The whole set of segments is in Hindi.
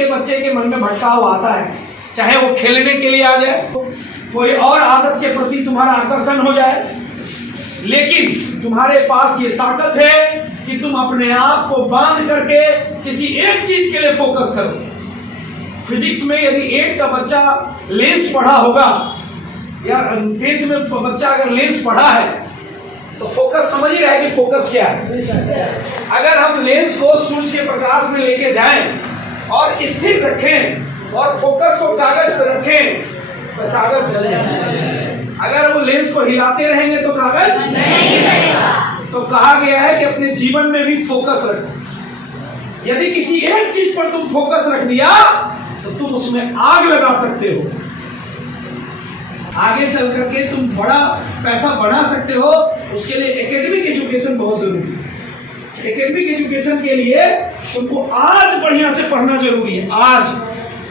के बच्चे के मन में भटकाव आता है, चाहे वो खेलने के लिए आ जाए, कोई और आदत के प्रति तुम्हारा आकर्षण हो जाए, लेकिन तुम्हारे पास ये ताकत है कि तुम अपने आप को बांध करके किसी एक चीज के लिए फोकस करो। फिजिक्स में यदि 8 का बच्चा लेंस पढ़ा होगा या 10th में बच्चा अगर लेंस पढ़ा है तो फोकस समझ ही रहा है कि फोकस क्या है। अगर हम लेंस को सूर्य के प्रकाश में लेके जाएं और स्थिर रखें और फोकस को कागज पर रखें तो कागज जल जाएगा। अगर वो लेंस को हिलाते रहेंगे तो कागज नहीं जलेगा। तो कहा गया है कि अपने जीवन में भी फोकस रखो। यदि किसी एक चीज पर तुम फोकस रख दिया तो तुम उसमें आग लगा सकते हो, आगे चल करके तुम बड़ा पैसा बना सकते हो। उसके लिए एकेडमिक एजुकेशन बहुत जरूरी है। एकेडमिक एजुकेशन के लिए तुमको आज बढ़िया से पढ़ना जरूरी है। आज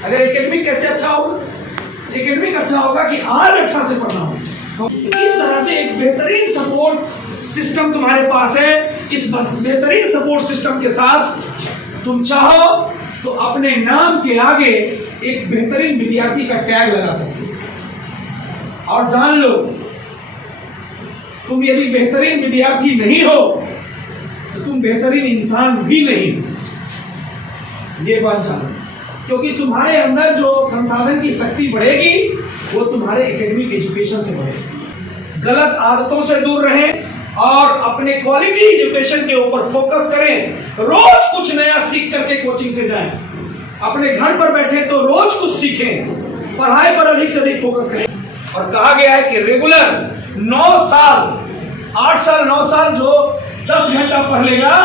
अगर एकेडमिक कैसे अच्छा होगा, एकेडमिक अच्छा होगा कि आज अच्छा से पढ़ना होगा। तो इस तरह से एक बेहतरीन सपोर्ट सिस्टम तुम्हारे पास है। इस बेहतरीन सपोर्ट सिस्टम के साथ तुम चाहो तो अपने नाम के आगे एक बेहतरीन विद्यार्थी का टैग लगा सकते हो। और जान लो, तुम यदि बेहतरीन विद्यार्थी नहीं हो तो तुम बेहतरीन इंसान भी नहीं हो, ये बात जानो। क्योंकि तुम्हारे अंदर जो संसाधन की शक्ति बढ़ेगी वो तुम्हारे एकेडमिक एजुकेशन से बढ़ेगी। गलत आदतों से दूर रहें और अपने क्वालिटी एजुकेशन के ऊपर फोकस करें। रोज कुछ नया सीख करके कोचिंग से जाएं। अपने घर पर बैठे तो रोज कुछ सीखें, पढ़ाई पर अधिक से अधिक फोकस करें। और कहा गया है कि रेगुलर 9 साल 8 साल 9 साल जो 10 घंटा पढ़ लेगा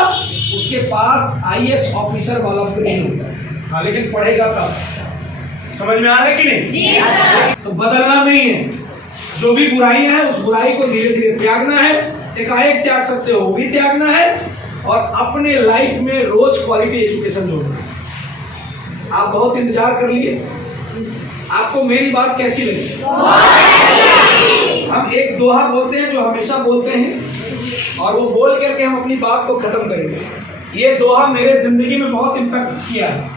उसके पास IAS ऑफिसर वाला ब्रेन होगा। हाँ, लेकिन पढ़ेगा तब। समझ में आ रहा है कि नहीं? तो बदलना नहीं है। जो भी बुराई है उस बुराई को धीरे धीरे त्यागना है। एकाएक त्याग सकते हो वो भी त्यागना है और अपने लाइफ में रोज क्वालिटी एजुकेशन जोड़ना है। आप बहुत इंतजार कर लिए, आपको मेरी बात कैसी लगी? हम एक दोहा बोलते हैं जो हमेशा बोलते हैं और वो बोल करके हम अपनी बात को खत्म करेंगे। ये दोहा मेरे जिंदगी में बहुत इम्पैक्ट किया है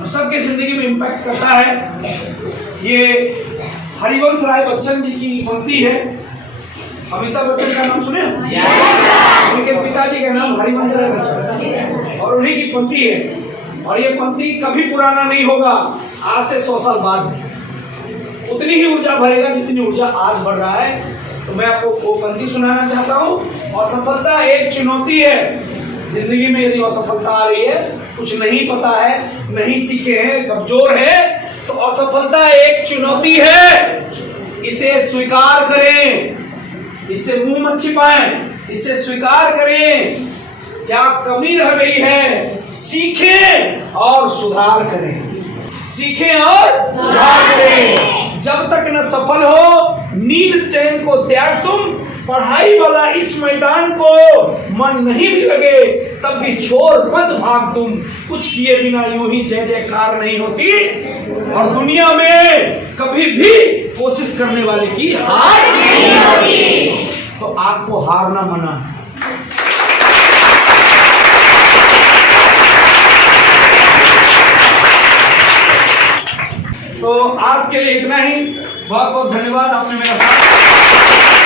और सबके जिंदगी में इम्पैक्ट करता है। ये हरिवंश राय बच्चन जी की पंक्ति है। अमिताभ बच्चन का नाम सुने? उनके पिताजी का नाम हरिवंश राय बच्चन और उन्हीं की पंक्ति है। और ये पंक्ति कभी पुराना नहीं होगा। आज से 100 साल बाद उतनी ही ऊर्जा भरेगा जितनी ऊर्जा आज बढ़ रहा है। तो मैं आपको वो पंक्ति सुनाना चाहता हूँ। और सफलता एक चुनौती है जिंदगी में। यदि असफलता आ रही है, कुछ नहीं पता है, नहीं सीखे हैं, कमजोर है, तो असफलता एक चुनौती है। इसे स्वीकार करें, इससे मुंह मत छिपाएं, इसे स्वीकार करें। क्या कमी रह गई है सीखें और सुधार करें, सीखें और सुधार करें। जब तक न सफल हो नींद चैन को त्याग तुम, पढ़ाई वाला इस मैदान को मन नहीं भी लगे तब भी छोड़ मत भाग तुम। कुछ किए बिना यूं ही जय जयकार नहीं होती और दुनिया में कभी भी कोशिश करने वाले की हार नहीं होती। तो आपको हारना मना है। तो आज के लिए इतना ही। बहुत बहुत धन्यवाद, आपने मेरा साथ